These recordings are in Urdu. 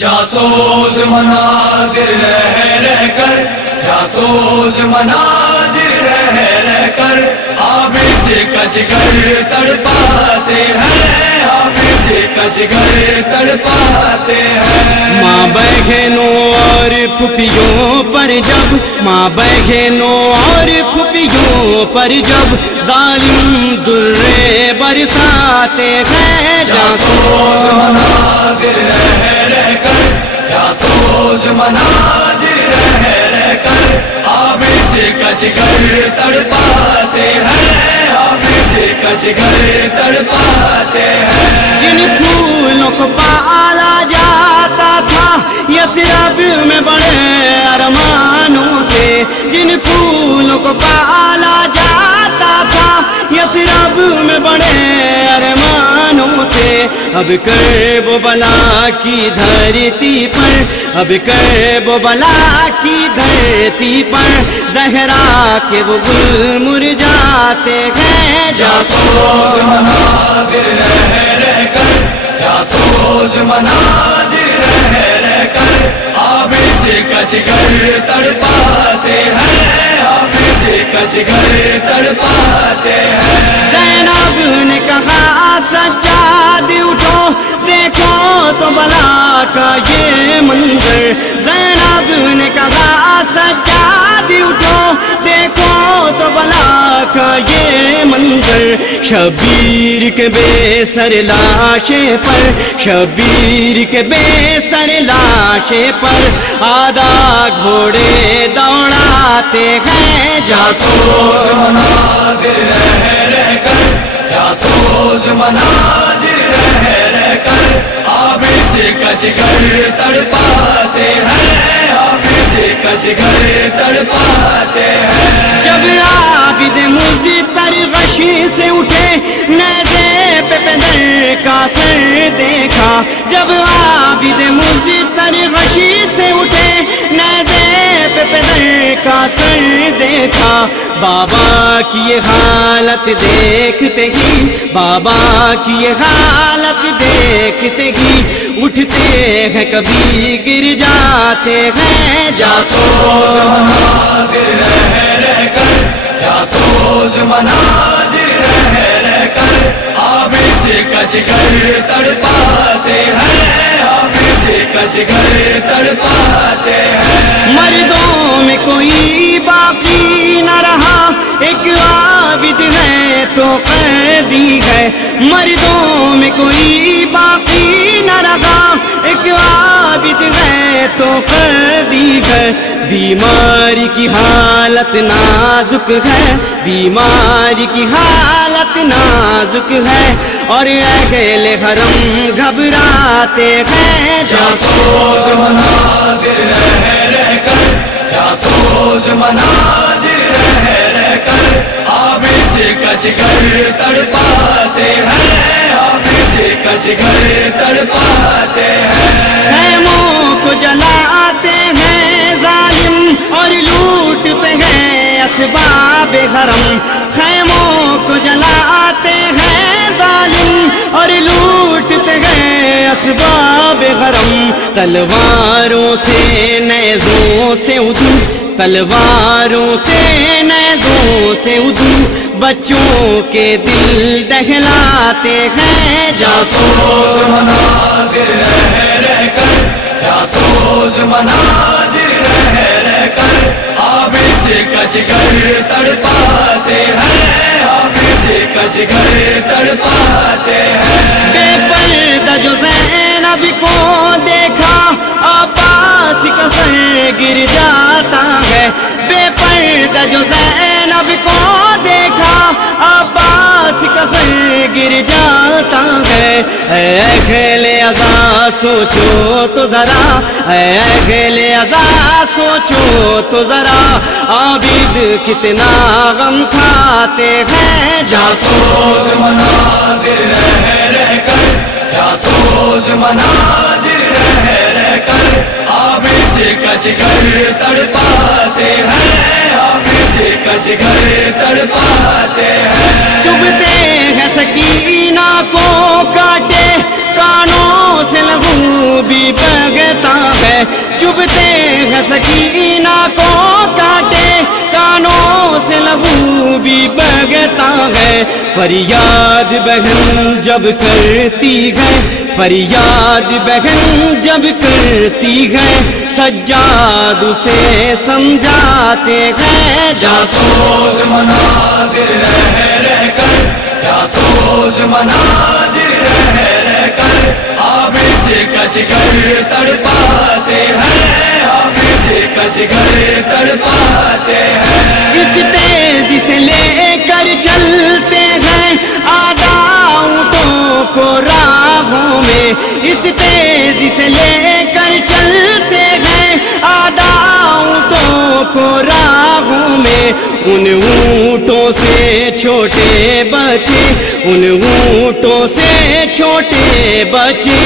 جاسوس مناظر رہ کر، جاسوس مناظر رہ کر عابد کا جگر تڑپاتے ہیں، عابد کا جگر تڑپاتے ہیں۔ ماں بہنوں اور پھوپھیوں پر جب، ماں بہنوں اور پھوپھیوں پر جب ظالم درے برساتے ہیں، جاسوس مناظر رہ کر، جاسوس مناظر رہ کر عابد کا جگر تڑپاتے ہیں، عابد کا جگر تڑپاتے ہیں۔ جن پھولوں کو پالا جاتا تھا یثرب میں بڑے ارمانوں سے، جن پھولوں کو پالا جاتا تھا یثرب میں بڑے ارمانوں سے، اب کرب و بلا کی دھرتی پر، اب کرب و بلا کی دھرتی پر زہرا کے وہ گل مرجھاتے ہیں۔ جاسوس مناظر رہ کر، جاسوس مناظر رہ کر عابد کا جگر تڑپاتے ہیں، عابد کا جگر تڑپاتے ہیں۔ زینب نے کہا سجاد اٹھو دیکھو تو بلا کا یہ منظر، زینب نے کہا سجاد اٹھو دیکھو تو بلا کا یہ منظر، شبیر کے بے سر لاشے پر، شبیر کے بے سر لاشے پر آدھا گھوڑے دوڑاتے ہیں۔ جاسوس مناظر رہ کر، جاسوس مناظر رہ کر عابد کا جگر تڑپاتے ہیں، عابد کا جگر تڑپاتے ہیں۔ جب عابد مضطر غشی سے اٹھے نیزے پہ پدر کا سر دیکھا، جب عابد مضطر غشی سے اٹھے نیزے پہ پدر کا سر دیکھا، بابا کی یہ حالت دیکھتے ہی، بابا کی یہ حالت دیکھتے ہی اٹھتے ہیں کبھی گر جاتے ہیں۔ جاسوس مناظر رہ کر، جاسوس مناظر رہ کر عابد کا جگر تڑپاتے ہیں، عابد کا جگر تڑپاتے ہیں۔ مردوں میں کوئی باقی نہ رہا، ایک عابد ہے تو قیدی ہے، مردوں میں کوئی باقی نہ رہا، ایک عابد ہے تو قیدی ہے۔ بیماری کی حالت نازک ہے، بیماری کی حالت نازک ہے اور اہل حرم گھبراتے ہیں۔ جاسوس مناظر رہ کر، جاسوس مناظر رہ کر عابد کا جگر تڑپاتے ہیں، عابد کا جگر تڑپاتے ہیں۔ خیموں کو جلاتے ہیں ظالم اور لوٹتے ہیں اسباب حرم، خیموں کو جلاتے ہیں ظالم اور لوٹتے ہیں اسباب حرم، تلواروں سے نیزوں سے ادو، تلواروں سے نیزوں سے ادو بچوں کے دل دہلاتے ہیں۔ جاسوس مناظر رہ کر، جاسوس مناظر رہ کر عابد کا جگر تڑپاتے ہیں، عابد کا جگر تڑپاتے ہیں۔ بے پردہ جو زینب کو دیکھا عباس کا سر گر جاتا ہے، بے پردہ جو زینب کو دیکھا عباس کا سر گر جاتا ہے۔ اے اہل عزا سوچو تو ذرا، اے اہل عزا سوچو تو ذرا عابد کتنا غم کھاتے ہیں۔ جاسوس مناظر رہ کر، جاسوس مناظر رہ کر عابد کا جگر تڑپاتے ہیں، عابد کا جگر تڑپاتے ہیں۔ چبھتے ہیں سکینہ کو کاٹے کانوں سے لہو بھی بہتا چبھتے ہیں سکینہ کو کانٹے، کانوں سے لہو بھی بہتا ہے، فریاد بہن جب کرتی ہے، فریاد بہن جب کرتی ہے، سجاد اسے سمجھاتے ہیں، جاسوس مناظر رہ رہ کر، جاسوس مناظر رہ رہ کر، عابد کا جگر تڑپاتے ہیں، عابد کا جگر تڑپاتے ہیں، اس تیزی سے لے کر چلتے ہیں آدھا اونٹوں کو راہوں میں، اس تیزی سے لے کر چلتے ہیں آدھا اونٹوں کو راہوں میں، ان اونٹوں سے چھوٹے بچے، ان اونٹوں سے چھوٹے بچے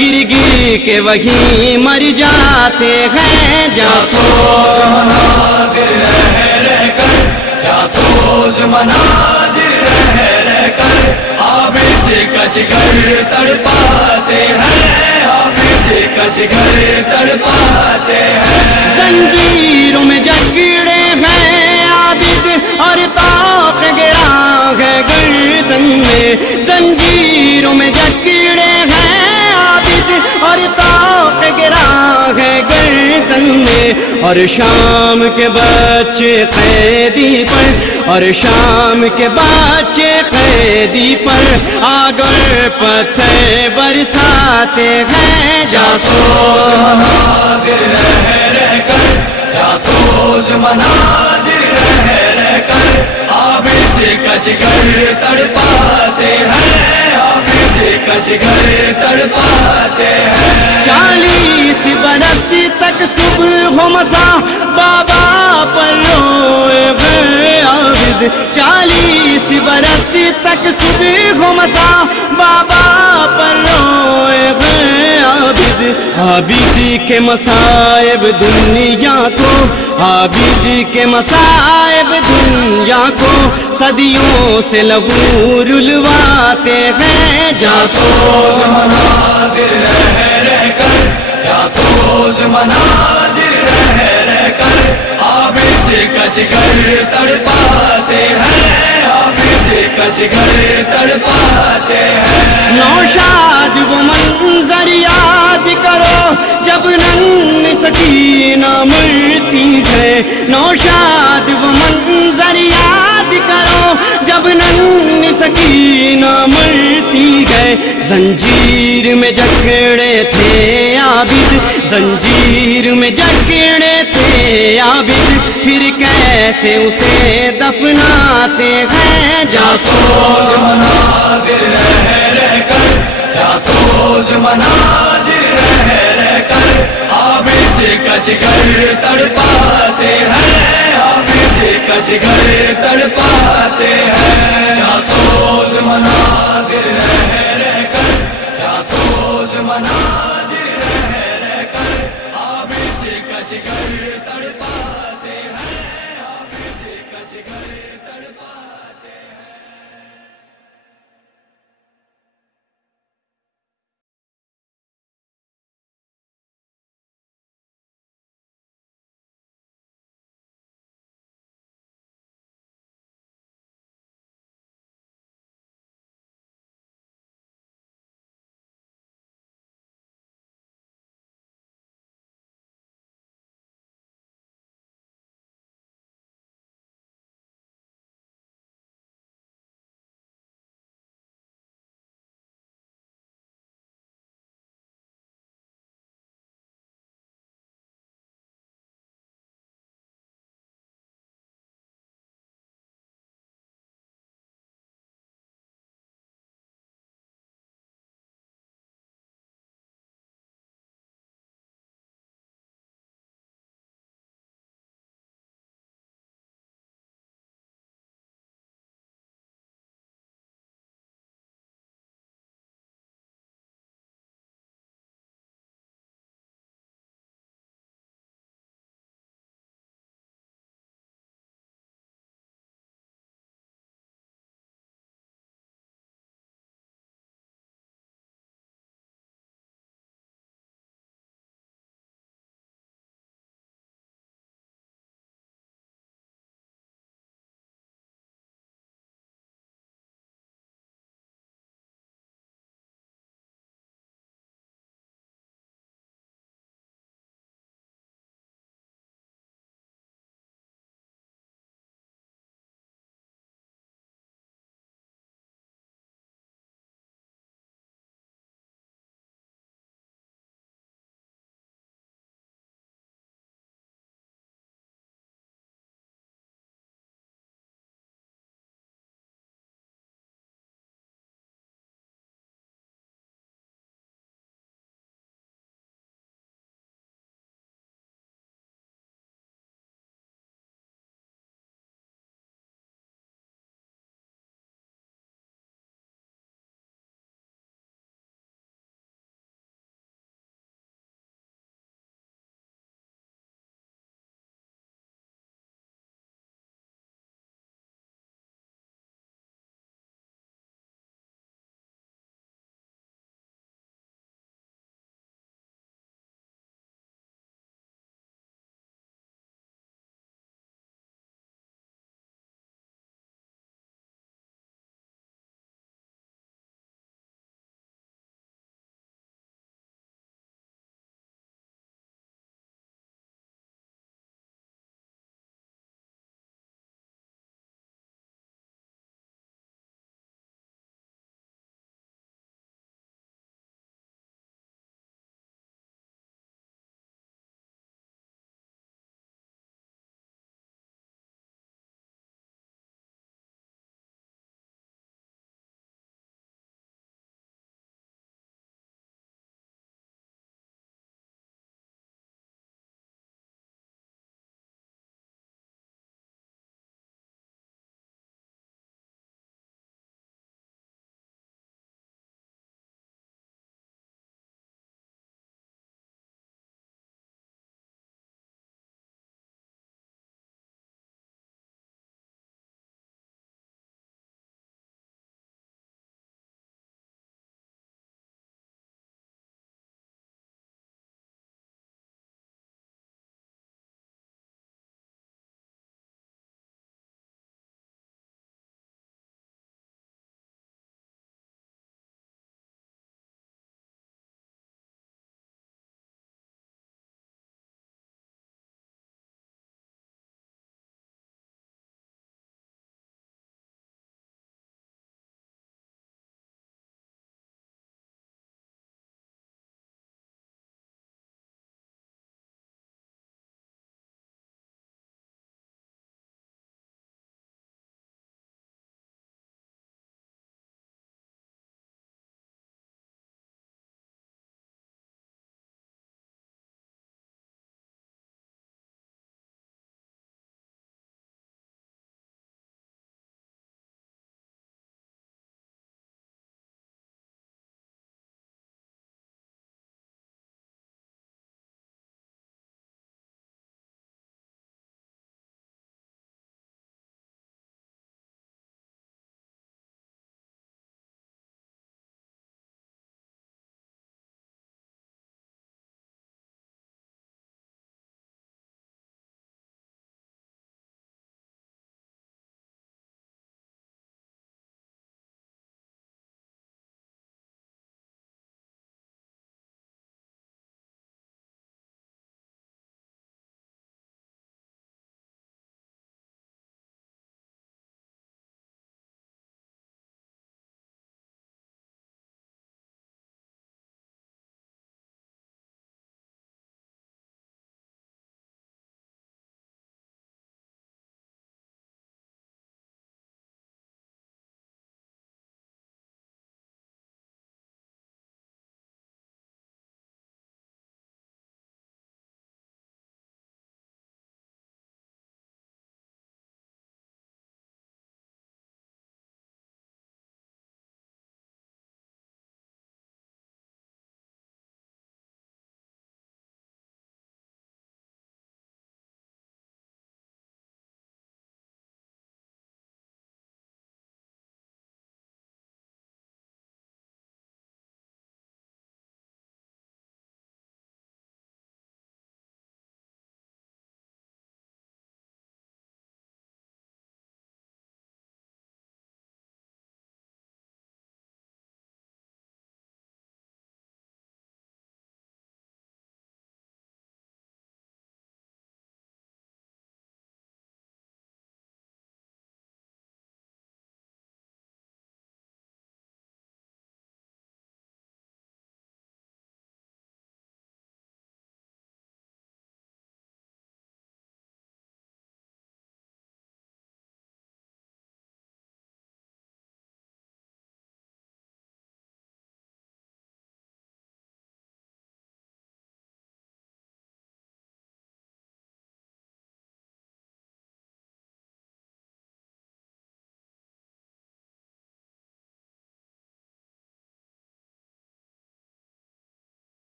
گر گر کے وہیں مر جاتے ہیں، جاسوس مناظر رہ رہ کر، جاسوس مناظر رہ رہ کر، عابد کا جگر تڑپاتے ہیں، عابد کا جگر تڑپاتے ہیں، زنجیروں میں جکڑے ہیں عابد اور طاق گرا ہے گردن میں، زنجیروں میں جکڑے ہیں عابد اور طاق گرا ہے گردن میں، اور شام کے بچے قیدی پر، اور شام کے بچے قیدی پر آگ اور پتھر برساتے ہیں، جاسوس مناظر رہ رہ کر، جاسوس مناظر رہ رہ کر، عابد کا جگر تڑپاتے ہیں، عابد کا جگر تڑپاتے ہیں، 40 برس تک صبح و مساء بابا پر روئے ہیں عابد، 40 برس تک صبح و مساء بابا پر روئے ہیں عابد، عابد کے مصائب دنیا کو، عابد کے مصائب دنیا کو صدیوں سے لہو رلواتے ہیں، جاسوس مناظر رہ رہ کر، جاسوس مناظر رہ رہ کر، عابد کا جگر تڑپاتے ہیں، عابد کا جگر تڑپاتے ہیں، نوشاد وہ منظر یاد کرو جب نن سکینہ مرتی ہے، نوشاد وہ منظر یاد کرو جب نن سکینہ مرتی ہے، زنجیر میں جکڑے تھے عابد، زنجیر میں جکڑے تھے عابد، پھر کیسے اسے دفناتے ہیں، جاسوس مناظر رہ رہ کر، جاسوس مناظر رہ رہ کر، عابد کا جگر تڑپاتے ہیں، عابد کا جگر تڑپاتے ہیں، جاسوس مناظر